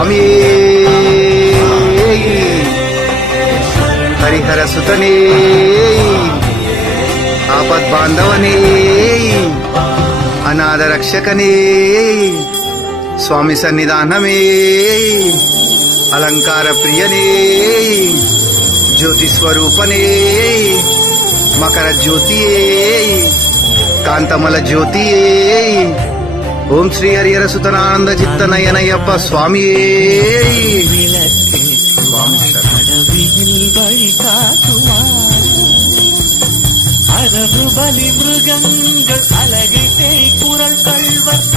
ಸ್ವಾಮಿ ಹರಿಹರ ಸುತನೇ ಆಪದ್ ಬಾಂಧವನೇ ಅನಾಥ ರಕ್ಷಕನೇ ಸ್ವಾಮಿ ಸನ್ನಿಧಾನಮೇ ಅಲಂಕಾರ ಪ್ರಿಯನೇ ಜ್ಯೋತಿ ಸ್ವರೂಪನೇ ಮಕರ ಜ್ಯೋತಿಯೇ ಕಾಂತಮಲ ಜ್ಯೋತಿಯೇ ಓಂ ಶ್ರೀ ಹರಿಹರ ಸುತನಾನಂದ ಚಿತ್ತ ನಯನಯ್ಯಪ್ಪ ಸ್ವಾಮಿಯೇ அரபு பலி மிருகங்கள் அழகிட்டை குரல் கள்வர்